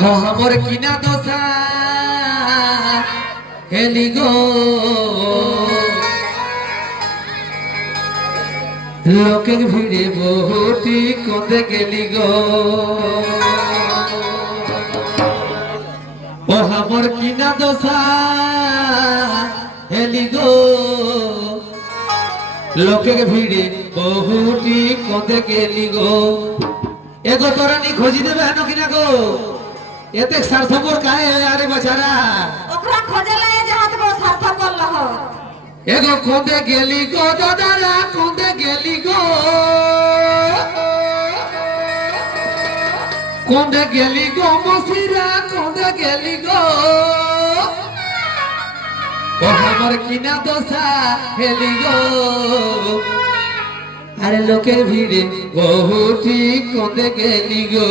হমর কিনা দোষা? হেলি গো। লোকের ভিড়ে বহুটি কদে গেলি গো। ও, হামর কিনা দোষা? হেলি গো। লোকের ভিড়ে বহুটি কতে গেলি গো। এগো তোরা নি খোঁজি দেবে হেন কিনা গো? এতে স্বার্থপর কায়ে আরে বেচারা? ওকরা খোঁজে লায়ে যাহাত গো স্বার্থপর লহ। এগো কোঁদে গেলি গো দাদারা কোঁদে গেলি গো। কোঁদে গেলি গো মসিরা কোঁদে গেলি গো। আমার কিনা দশা হেলি গো। আরে লোকের ভিড়ে বহুটি কদে গেলি গো।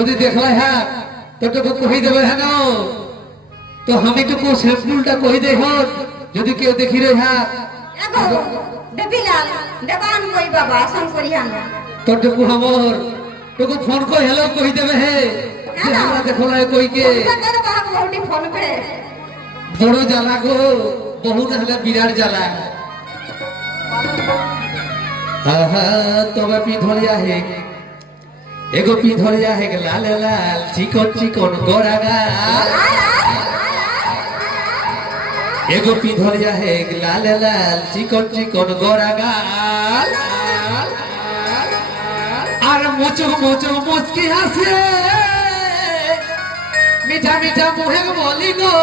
যদি দেখলাই হ্যাঁ তোর তো কহি দেবে হ্যাঁ তো আমি তো কোন কহি দেই যদি কেউ দেখি রে হ্যাঁ। দেবি আমার তোকে ফোন কই হ্যালো কহি দেবে হে। আমরা দেখলাই কই বড় জ্বালা গো বহু না হলে বিরাট জ্বালা। তবে হে। এগো পিধলিয়া হে লাল লাল চিকন চিকন গোরা গাল এগো পিধলিয়া হে লাল লাল চিকন চিকন গোরা গাল আর মুচুক মুচুক মুচকি হাসে। মিঠা মিঠা মুহে বলি গো।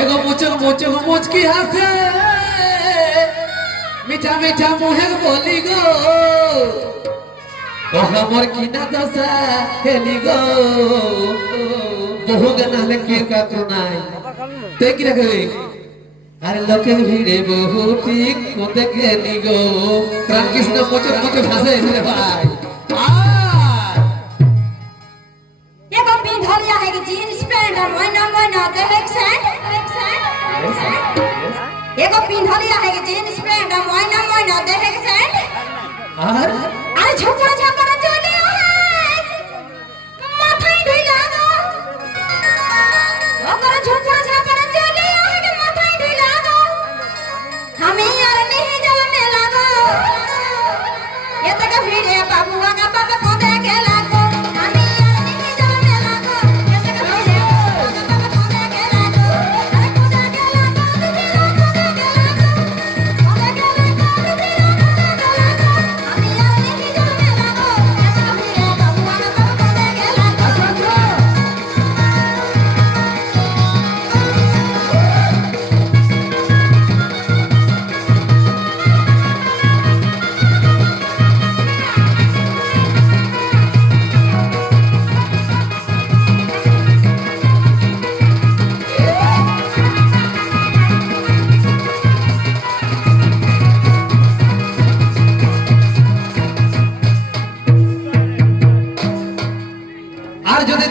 এগো মুচুক মুচুক মুচকি হাসে। মিঠা মিঠা মুহে বলি গো। ও আমার কিনা দশা হেলি গো। বহু গানা হলে কে কাতর নাই। তে কি রাখে আরে লোকের ভিড়ে বহুটি কোতে গেলি গো। প্রাণ কৃষ্ণ মোচক মোচক ভাসে ভাই। এগো পিন্ধলিয়া है कि আর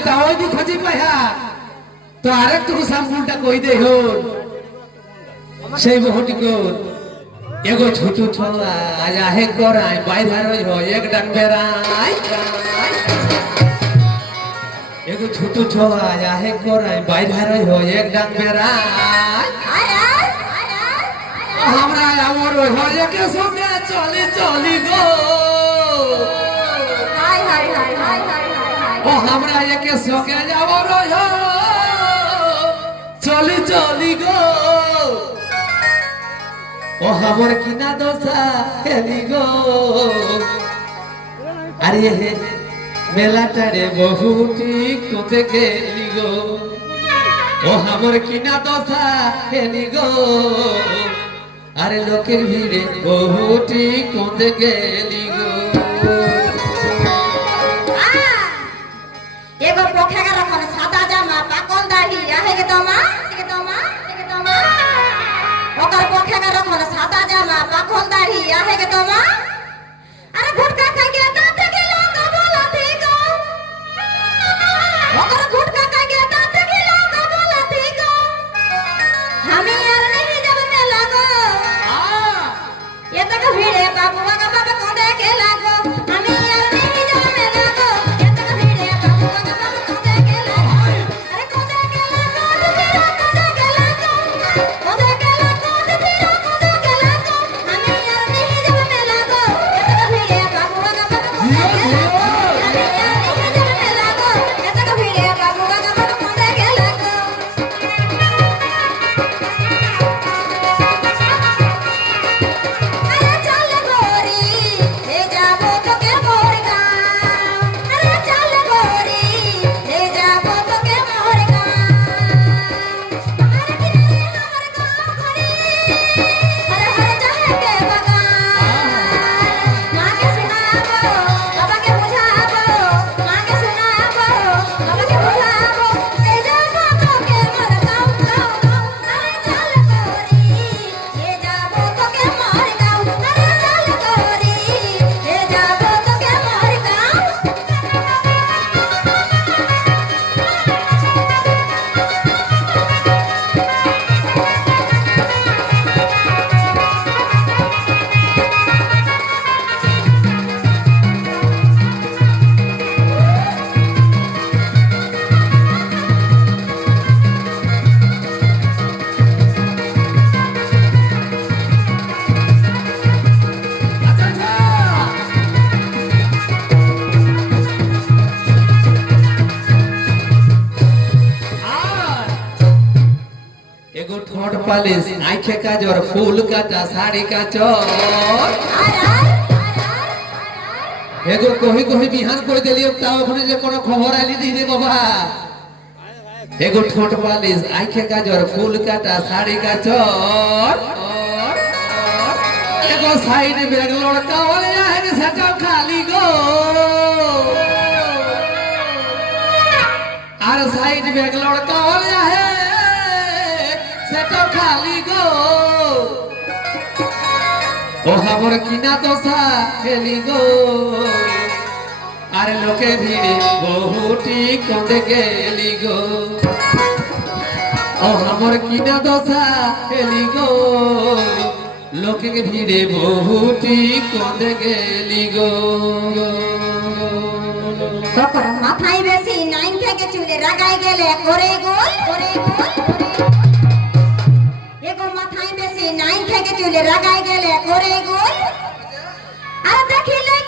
তা ওই কি খোঁজি পাইয়া হ্যাঁ। তো আরেকটুকু সাম্পুলটা কই দে হন সেই বহুটি কোন এগো ছুটু ছোলা আজ আহে করাই বাইধার ওই হয় এক ডাক বেড়াই এগো ছুটু ছোলা আজ আহে করাই বাইধার ওই হয় এক ডাক বেড়াই। আমরা আমার ওই হয় একে সঙ্গে চলি চলি গো। ও আমরা একে সঙ্গে যাব চলি চলি গো। ও আমার কিনা দোষা খেলি গো। আরে হে, মেলাটা মেলাটারে বহুটি কোতে গেলি গো। ও আমার কিনা দশা খেলি গো। আরে লোকের ভিড়ে বহুটি কোতে গেলি একখানা রকম সাদা জামা পাখল দাড়ি আহে গে তোমা? আরে বানিস আইখে কাজর, ফুল কাটা, শাড়ি কাচর। এগো কহি কহি, বিহান করে দিলি তাও ওখানে যে কোনো খবর আলি দিনে বাবা। এগো ঠোঁট বালিস আইখে কাজর, ফুল কাটা, শাড়ি কাচর। এগো সাইডে ব্যাগ লড়কা বলে আহেন সেটাও খালি গো। আর সাইড ব্যাগ লড়কা বলে খালি গো। ওহাবর কিনা দশা খেলি গো। আর লোকে ভিড়ে বহুটি কন্দে গেলি গো। ওহাবর কিনা দশা খেলি গো। লোকে ভিড়ে বহুটি কন্দে গেলি গো। তখন মাথায় বেশি নাইন থেকে চুলে রাগায় গেলে করে গোল করে গোল। म्हणजे रगाय गेले कोरे गोल आता दखिल लय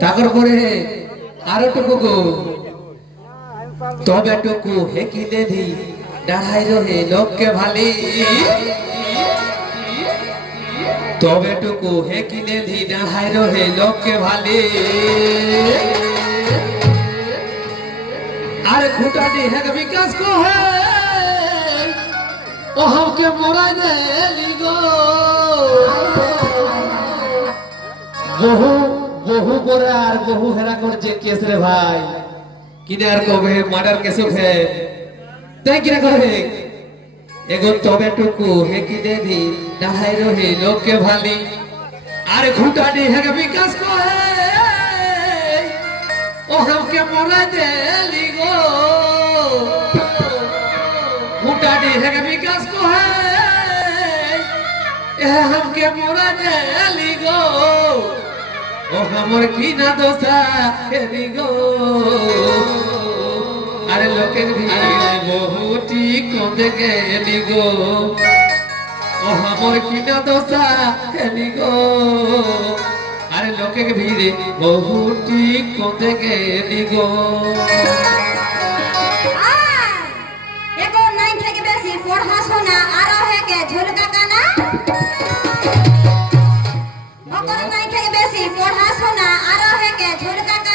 তারপর পরে আরও টুকু গো। তবে টুকু হেকিলে দি ডাহাই রহে লোককে ভালি। তবে টুকু হেকিলে দি ডাহাই রহে লোককে ভালি। আরে খুঁটাটি হেক বিকাশ কো হে ও হামকে মোরাই দে লিগো বহু বহু করে আর বহু হেরা করছে কেস রে ভাই। কিনে আর কবে? মার্ডার কেস উঠে। তাই কিনা করে এগো তবে টুকু হে কি দে দি? ডাহাই রহে লোককে ভালি। আর ঘুটানি হেগে বিকাশ কহে। ও হামকে মরে দেলি গো। ঘুটানি হেগে বিকাশ কহে। এ হামকে মরে দেলি গো। ও আমার কি না দোষা হেরি গো আরে লোকের ভিড়ে বহুটি কমে গেলি গো। ও আমার কি না দোষা হেরি গো আরে লোকের ভিড়ে বহুটি কমে গেলি গো। পড়াশোনা আর হেকে ঝুলকা কানা? থেকে বেশি পড়াশোনা আর হেকে ঝুলকা